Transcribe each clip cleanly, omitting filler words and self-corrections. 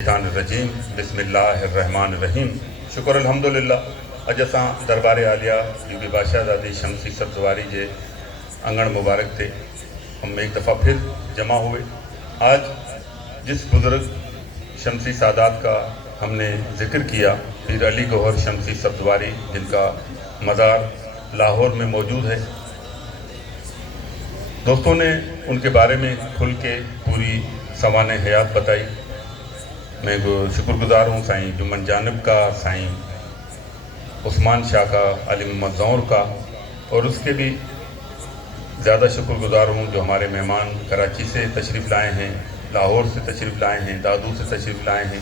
الرجیم بسم اللہ الرحمن الرحیم شکر الحمدللہ اج اساں دربار عالیہ بی بی بادشاہ زادی شمسی سبزواری کے انگڑ مبارک تھے ہم ایک دفعہ پھر جمع ہوئے۔ آج جس بزرگ شمسی سادات کا ہم نے ذکر کیا، پیر علی گوہر شمسی سبزواری، جن کا مزار لاہور میں موجود ہے، دوستوں نے ان کے بارے میں کھل کے پوری سوانح حیات بتائی۔ میں شکر گزار ہوں سائیں جمن جانب کا، سائیں عثمان شاہ کا، علی محمد زور کا، اور اس کے بھی زیادہ شکر گزار ہوں جو ہمارے مہمان کراچی سے تشریف لائے ہیں، لاہور سے تشریف لائے ہیں، دادو سے تشریف لائے ہیں،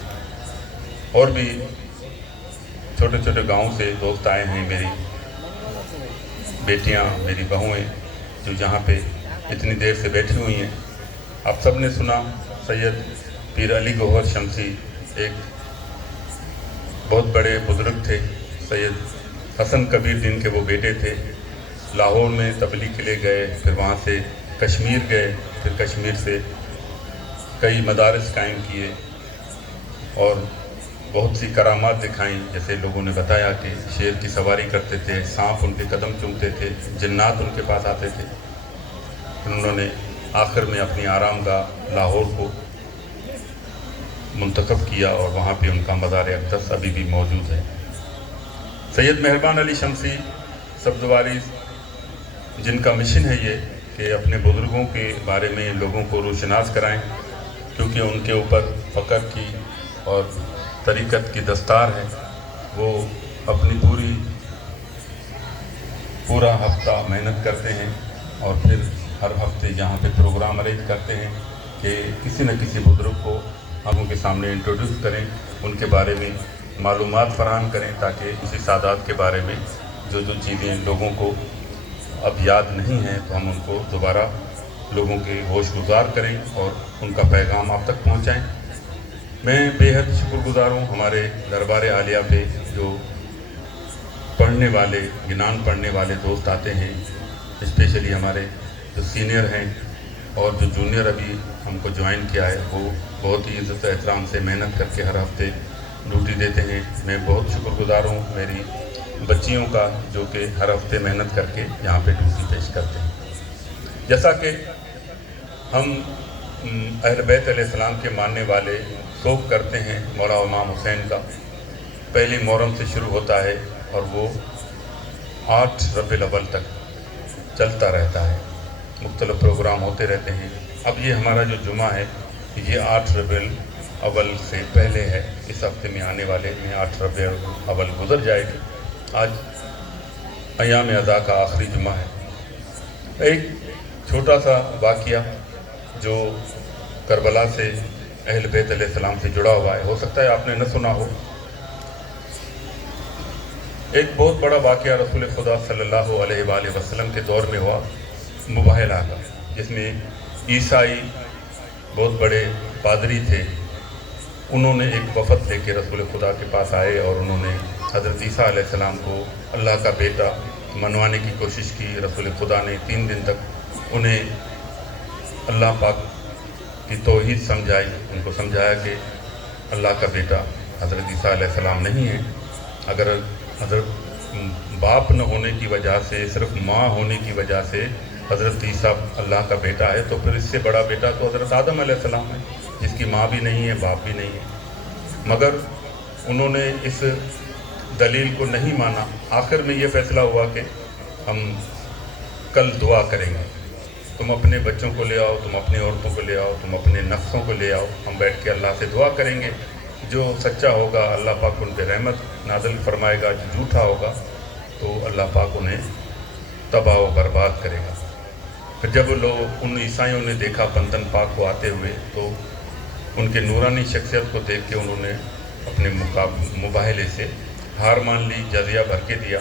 اور بھی چھوٹے چھوٹے گاؤں سے دوست آئے ہیں، میری بیٹیاں، میری بہویں جو یہاں پہ اتنی دیر سے بیٹھی ہوئی ہیں۔ آپ سب نے سنا سید پیر علی گوہر شمسی ایک بہت بڑے بزرگ تھے۔ سید حسن کبیر دین کے وہ بیٹے تھے۔ لاہور میں تبلیغ کے لیے گئے، پھر وہاں سے کشمیر گئے، پھر کشمیر سے کئی مدارس قائم کیے اور بہت سی کرامات دکھائیں، جیسے لوگوں نے بتایا کہ شیر کی سواری کرتے تھے، سانپ ان کے قدم چومتے تھے، جنات ان کے پاس آتے تھے۔ پھر انہوں نے آخر میں اپنی آرام گاہ لاہور کو منتخب کیا اور وہاں پہ ان کا مزار اقدس ابھی بھی موجود ہے۔ سید مہربان علی شمسی سبزواری، جن کا مشن ہے یہ کہ اپنے بزرگوں کے بارے میں لوگوں کو روشناس کرائیں، کیونکہ ان کے اوپر فقر کی اور طریقت کی دستار ہے۔ وہ اپنی پورا ہفتہ محنت کرتے ہیں اور پھر ہر ہفتے یہاں پہ پروگرام ارینج کرتے ہیں کہ کسی نہ کسی بزرگ کو ہم ان کے سامنے انٹروڈیوس کریں، ان کے بارے میں معلومات فراہم کریں، تاکہ اسی سادات کے بارے میں جو چیزیں لوگوں کو اب یاد نہیں ہیں تو ہم ان کو دوبارہ لوگوں کے ہوش گزار کریں اور ان کا پیغام آپ تک پہنچائیں۔ میں بے حد شکر گزار ہوں ہمارے دربار عالیہ پہ جو پڑھنے والے، گنان پڑھنے والے دوست آتے ہیں، اسپیشلی ہمارے جو سینئر ہیں اور جو جونیئر ابھی ہم کو جوائن کیا ہے، وہ بہت ہی عزت و احترام سے محنت کر کے ہر ہفتے ڈیوٹی دیتے ہیں۔ میں بہت شکر گزار ہوں میری بچیوں کا، جو کہ ہر ہفتے محنت کر کے یہاں پہ ڈیوٹی پیش کرتے ہیں۔ جیسا کہ ہم اہل بیت علیہ السلام کے ماننے والے سوگ کرتے ہیں مولا امام حسین کا، پہلی محرم سے شروع ہوتا ہے اور وہ 8 ربیع الاول تک چلتا رہتا ہے، مختلف پروگرام ہوتے رہتے ہیں۔ اب یہ ہمارا جو جمعہ ہے یہ 8 ربیع الاول سے پہلے ہے، اس ہفتے میں آنے والے میں 8 ربیع الاول گزر جائے گی۔ آج ایام اضحیٰ کا آخری جمعہ ہے۔ ایک چھوٹا سا واقعہ جو کربلا سے اہل بیت علیہ السلام سے جڑا ہوا ہے، ہو سکتا ہے آپ نے نہ سنا ہو۔ ایک بہت بڑا واقعہ رسول خدا صلی اللہ علیہ وآلہ وسلم کے دور میں ہوا، مباہلہ کا، جس میں عیسائی بہت بڑے پادری تھے، انہوں نے ایک وفد لے کے رسول خدا کے پاس آئے اور انہوں نے حضرت عیسیٰ علیہ السلام کو اللہ کا بیٹا منوانے کی کوشش کی۔ رسول خدا نے 3 دن تک انہیں اللہ پاک کی توحید سمجھائی، ان کو سمجھایا کہ اللہ کا بیٹا حضرت عیسیٰ علیہ السلام نہیں ہے۔ اگر حضرت باپ نہ ہونے کی وجہ سے، صرف ماں ہونے کی وجہ سے حضرت عیسیٰ اللہ کا بیٹا ہے، تو پھر اس سے بڑا بیٹا تو حضرت آدم علیہ السلام ہے، جس کی ماں بھی نہیں ہے، باپ بھی نہیں ہے۔ مگر انہوں نے اس دلیل کو نہیں مانا۔ آخر میں یہ فیصلہ ہوا کہ ہم کل دعا کریں گے، تم اپنے بچوں کو لے آؤ، تم اپنی عورتوں کو لے آؤ، تم اپنے نفسوں کو لے آؤ، ہم بیٹھ کے اللہ سے دعا کریں گے۔ جو سچا ہوگا اللہ پاک ان پہ رحمت نازل فرمائے گا، جو جھوٹا ہوگا تو اللہ پاک انہیں تباہ و برباد کرے گا۔ پھر جب ان عیسائیوں نے دیکھا بندن پاک کو آتے ہوئے، تو ان کے نورانی شخصیت کو دیکھ کے انہوں نے اپنے مباہلے سے ہار مان لی، جزیہ بھر کے دیا۔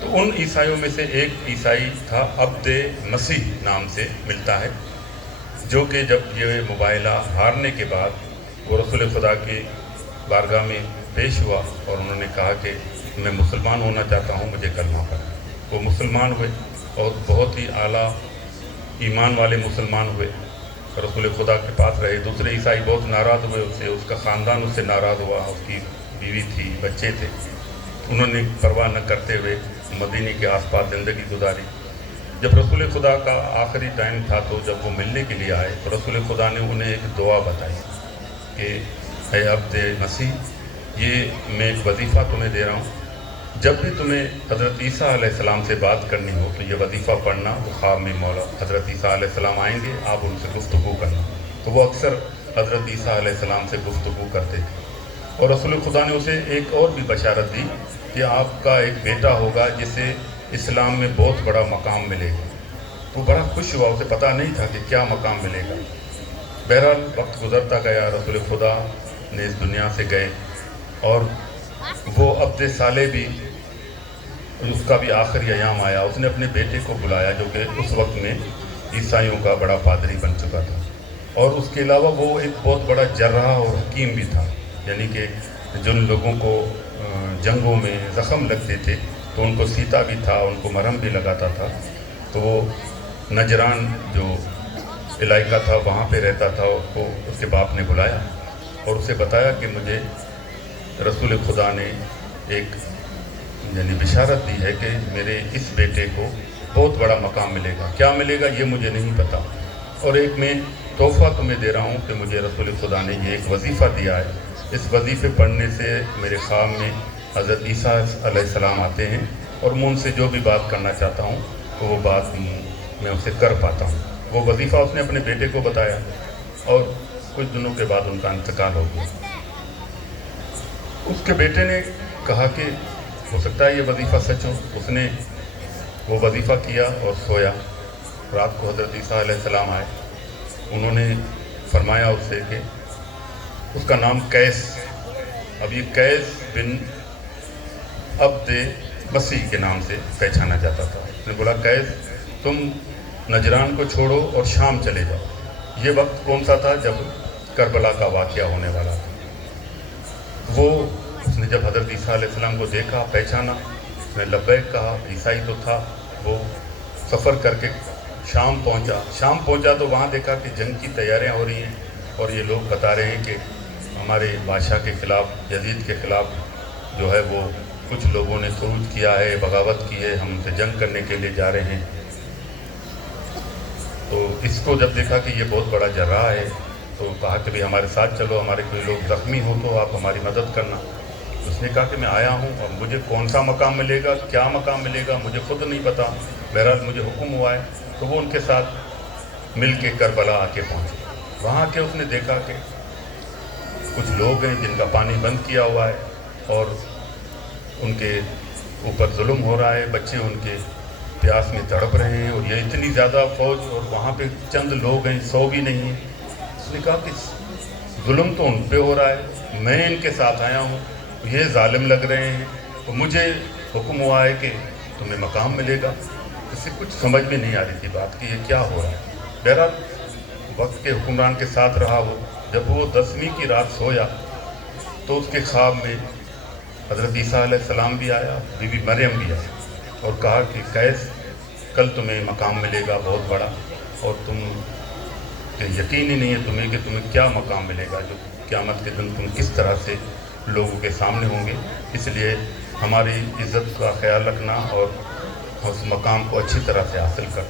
تو ان عیسائیوں میں سے ایک عیسائی تھا، عبد مسیح نام سے ملتا ہے، جو کہ جب یہ مباہلہ ہارنے کے بعد وہ رسول خدا کی بارگاہ میں پیش ہوا اور انہوں نے کہا کہ میں مسلمان ہونا چاہتا ہوں، مجھے کلمہ پڑھیں۔ وہ مسلمان ہوئے اور بہت ہی اعلیٰ ایمان والے مسلمان ہوئے۔ रसूल खुदा के पास रहे। दूसरे ईसाई बहुत नाराज़ हुए उससे, उसका ख़ानदान उससे नाराज़ हुआ, उसकी बीवी थी, बच्चे थे। उन्होंने परवाह न करते हुए मदीने के आसपास ज़िंदगी गुजारी। जब रसूल खुदा का आखिरी टाइम था तो जब वो मिलने के लिए आए तो रसूल खुदा ने उन्हें एक दुआ बताई कि है अब्द मसीह, ये मैं एक वजीफ़ा तुम्हें दे रहा हूँ, जब भी तुम्हें हज़रत ईसा अलैहिस्सलाम से बात करनी हो तो ये वजीफ़ा पढ़ना। तो ख्वाब में मौला हज़रत ईसा अलैहिस्सलाम आएंगे, आप उनसे गुफ्तगू करना। तो वो अक्सर हज़रत ईसा अलैहिस्सलाम से गुफ्तगू करते थे। और रसूल खुदा ने उसे एक और भी बशारत दी कि आपका एक बेटा होगा जिसे इस्लाम में बहुत बड़ा मकाम मिलेगा। वो बड़ा खुश हुआ, उसे पता नहीं था कि क्या मकाम मिलेगा। बहरहाल वक्त गुजरता गया, रसूल खुदा ने इस दुनिया से गए और वो अब्द साले भी, उसका भी आखिरी अयाम आया। उसने अपने बेटे को बुलाया जो कि उस वक्त में ईसाइयों का बड़ा पादरी बन चुका था। और उसके अलावा वो एक बहुत बड़ा जर्राह और हकीम भी था, यानी कि जिन लोगों को जंगों में ज़ख़म लगते थे तो उनको सीता भी था, उनको मरहम भी लगाता था। तो वो नजरान जो इलाका था वहाँ पे रहता था, उसको उसके बाप ने बुलाया और उसे बताया कि मुझे रसूल खुदा ने एक यानी बिशारत दी है कि मेरे इस बेटे को बहुत बड़ा मकाम मिलेगा। क्या मिलेगा ये मुझे नहीं पता, और एक मैं तोहफ़ा तुम्हें दे रहा हूँ कि मुझे रसूल खुदा ने ये एक वजीफ़ा दिया है। इस वजीफ़े पढ़ने से मेरे ख्वाब में हज़रत ईसा अलैहिस्सलाम आते हैं और मैं उनसे जो भी बात करना चाहता हूँ तो वो बात मैं उसे कर पाता हूँ। वो वजीफ़ा उसने अपने बेटे को बताया और कुछ दिनों के बाद उनका इंतकाल हो गया। उसके बेटे ने कहा कि हो सकता है ये वजीफ़ा सच हो। उसने वो वजीफ़ा किया और सोया। रात को हज़रत ईसा अलैहिस्सलाम आए, उन्होंने फरमाया उससे कि उसका नाम कैस, अब ये कैस बिन अब्द मसीह के नाम से पहचाना जाता था। उसने बोला कैस तुम नजरान को छोड़ो और शाम चले जाओ। ये वक्त कौन सा था जब करबला का वाक़या होने वाला था। वो उसने जब हज़रत ईसा अलैहिस्सलाम को देखा, पहचाना, उसने लब्बैक कहा, ईसाई तो था। वो सफ़र करके शाम पहुंचा तो वहाँ देखा कि जंग की तैयारियां हो रही हैं और ये लोग बता रहे हैं कि हमारे बादशाह के ख़िलाफ़, यजीद के ख़िलाफ़ जो है वो कुछ लोगों ने खुरूज किया है, बगावत की है, हम उनसे जंग करने के लिए जा रहे हैं। तो इसको जब देखा कि ये बहुत बड़ा जर्राह है तो कहा कि भाई हमारे साथ चलो, हमारे कोई लोग ज़ख्मी हो तो आप हमारी मदद करना। उसने कहा कि मैं आया हूँ और मुझे कौन सा मकाम मिलेगा, क्या मकाम मिलेगा, मुझे खुद नहीं पता। बहरहाल मुझे हुक्म हुआ है। तो वो उनके साथ मिल के करबला आके पहुँचे। वहाँ आके उसने देखा कि कुछ लोग हैं जिनका पानी बंद किया हुआ है और उनके ऊपर जुल्म हो रहा है, बच्चे उनके प्यास में तड़प रहे हैं और ये इतनी ज़्यादा फ़ौज और वहाँ पे चंद लोग हैं, 100 भी नहीं है। उसने कहा कि जुल्म तो उन पे हो रहा है, मैं इनके साथ आया हूँ, ये जालिम लग रहे हैं, तो मुझे हुक्म हुआ है कि तुम्हें मकाम मिलेगा। इससे कुछ समझ में नहीं आ रही थी बात कि ये क्या हो रहा है। बहरहाल वक्त के हुक्मरान के साथ रहा वो। जब वो 10वीं की रात सोया तो उसके ख्वाब में हज़रत ईसा अलैहिस्सलाम भी आया, बीवी मरियम भी आई और कहा कि कैस कल तुम्हें मकाम मिलेगा बहुत बड़ा, और तुम यकीन ही नहीं है तुम्हें कि तुम्हें क्या मकाम मिलेगा, जो क़यामत के दिन तुम किस तरह से लोगों के सामने होंगे। इसलिए हमारी इज़्ज़त का ख्याल रखना और उस मकाम को अच्छी तरह से हासिल कर।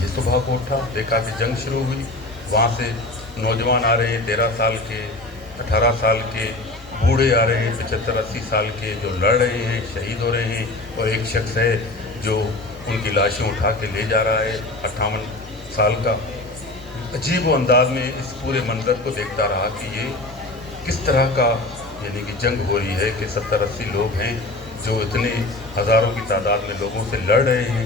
ये सुबह को उठा, देखा कि जंग शुरू हुई। वहाँ से नौजवान आ रहे हैं, 13 साल के, 18 साल के, बूढ़े आ रहे हैं 75-80 साल के, जो लड़ रहे हैं, शहीद हो रहे हैं। और एक शख्स है जो उनकी लाशें उठा के ले जा रहा है, 58 साल का। अजीब व अंदाज में इस पूरे मंजर को देखता रहा कि ये किस तरह का यानी कि जंग हो रही है कि 70-80 लोग हैं जो इतने हज़ारों की तादाद में लोगों से लड़ रहे हैं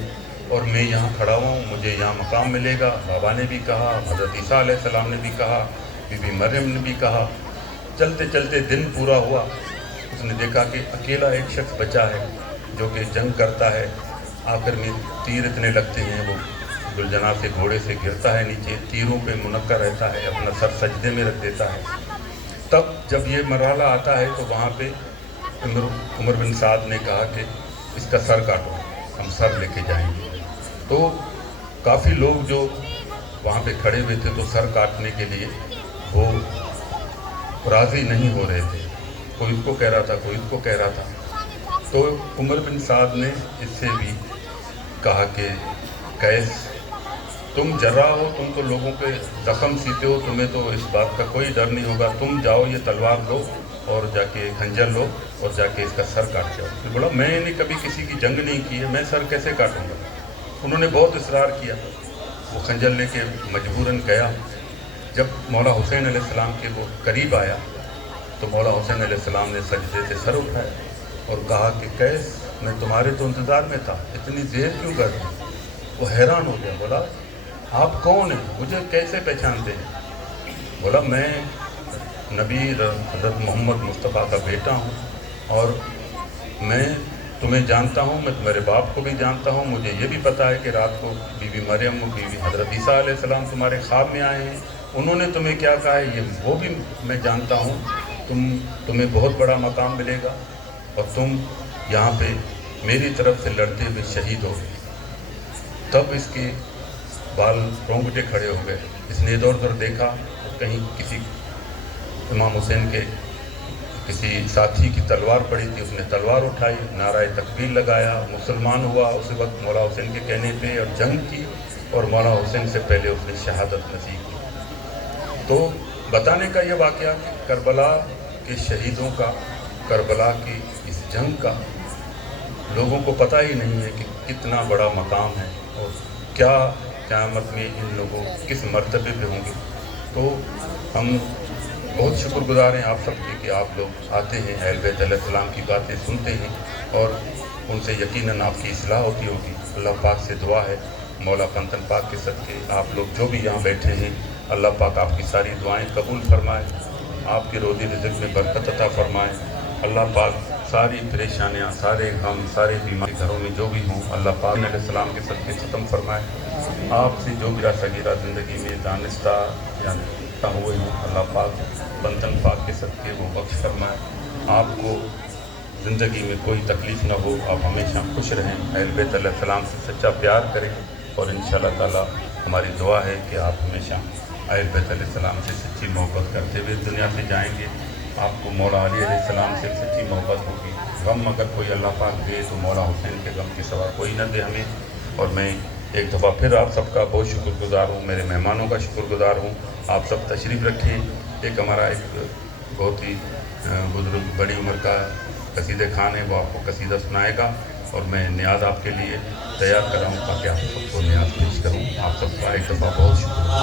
और मैं यहाँ खड़ा हूँ, मुझे यहाँ मकाम मिलेगा। बाबा ने भी कहा, हज़रत ईसा अलैहिस्सलाम ने भी कहा, बीबी मरियम ने भी कहा। चलते चलते दिन पूरा हुआ। उसने देखा कि अकेला एक शख्स बचा है जो कि जंग करता है। आखिर में तीर इतने लगते हैं, वो गुलजना से घोड़े से गिरता है नीचे, तीरों पे मुनक्का रहता है, अपना सर सजदे में रख देता है। तब जब ये मरहला आता है तो वहाँ पे उमर बिन साद ने कहा कि इसका सर काटो, हम सर लेके जाएंगे। तो काफ़ी लोग जो वहाँ पे खड़े हुए थे तो सर काटने के लिए वो राज़ी नहीं हो रहे थे, कोई इसको कह रहा था, कोई इसको कह रहा था। तो उमर बिन साद ने इससे भी कहा कि कैस, तुम जर्रा हो, तुम तो लोगों के जख्म सीते हो, तुम्हें तो इस बात का कोई डर नहीं होगा, तुम जाओ ये तलवार लो और जाके खंजर लो और जाके इसका सर काट जाओ। तो बोला मैंने कभी किसी की जंग नहीं की है, मैं सर कैसे काटूंगा। उन्होंने बहुत इसरार किया, वो खंजर लेके मजबूरन गया। जब मौला हुसैन अलैहिस्सलाम के वो करीब आया तो मौला हुसैन अलैहिस्सलाम ने सजदे से सर उठाया और कहा कि कैस, मैं तुम्हारे तो इंतज़ार में था, इतनी देर क्यों कर रहे। वो हैरान हो गया, बोला आप कौन हैं, मुझे कैसे पहचानते हैं। बोला मैं नबी हज़रत मोहम्मद मुस्तफ़ा का बेटा हूँ और मैं तुम्हें जानता हूँ, मैं तुम्हारे बाप को भी जानता हूँ, मुझे ये भी पता है कि रात को बीवी मरियम और बीवी हज़रत ईसा अलैहिस्सलाम तुम्हारे ख्वाब में आए हैं, उन्होंने तुम्हें क्या कहा है ये वो भी मैं जानता हूँ। तुम्हें बहुत बड़ा मकाम मिलेगा और तुम यहाँ पे मेरी तरफ से लड़ते हुए शहीद हो गए। तब इसके बाल रोंगटे खड़े हो गए। इसने इधर उधर देखा तो कहीं किसी इमाम हुसैन के किसी साथी की तलवार पड़ी थी, उसने तलवार उठाई, नाराए तकबीर लगाया, मुसलमान हुआ। उसी वक्त मौला हुसैन के कहने पे और जंग की और मौला हुसैन से पहले उसने शहादत नसीब की। तो बताने का ये वाक़या कि करबला के शहीदों का, करबला की इस जंग का लोगों को पता ही नहीं है कि कितना बड़ा मकाम है और क्या क़यामत में इन लोगों किस मर्तबे पे होंगे। तो हम बहुत शुक्रगुज़ार हैं आप सबके कि आप लोग आते हैं, अहले बैत अलैहिस्सलाम की बातें सुनते हैं और उनसे यकीनन आपकी इस्लाह होती होगी। अल्लाह पाक से दुआ है मौला पंतन पाक के सदके आप लोग जो भी यहाँ बैठे हैं, अल्लाह पाक आपकी सारी दुआएं कबूल फरमाए, आपकी रोज़ी रिज़्क़ में बरकत अता फरमाए। अल्लाह पाक सारी परेशानियाँ, सारे गम, सारे बीमारी घरों में जो भी हों अल्लाह पाक अलैहिस्सलाम के सदके ख़त्म फरमाए। आपसे जो मेरा सगीरा ज़िंदगी में दानिस्ता या हुए हैं अल्लाह पाक बंतन पाक के सदके वो बख्श फरमाए। आपको ज़िंदगी में कोई तकलीफ़ ना हो, आप हमेशा खुश रहें, अहले बैत अलैहिस्सलाम से सच्चा प्यार करें और इंशाअल्लाह ताला हमारी दुआ है कि आप हमेशा अहले बैत अलैहिस्सलाम से सच्ची मोहब्बत करते हुए दुनिया से जाएंगे। आपको मौला अली अलैहिस्सलाम से सच्ची मोहब्बत होगी। गम अगर कोई अल्लाह पाक दे तो मौला हुसैन के गम के सिवा कोई न दे हमें। और मैं एक दफ़ा फिर आप सबका बहुत शुक्रगुज़ार हूँ, मेरे मेहमानों का शुक्रगुज़ार हूँ। आप सब तशरीफ़ रखें। एक हमारा एक बहुत ही बुज़ुर्ग बड़ी उम्र का कसीदे खान है, वो आपको कसीदा सुनाएगा और मैं नियाज़ आपके लिए तैयार कर रहा हूँ ताकि आप सबको नियाज़ पेश करूँ। आप सबका एक दफ़ा बहुत शुक्रिया।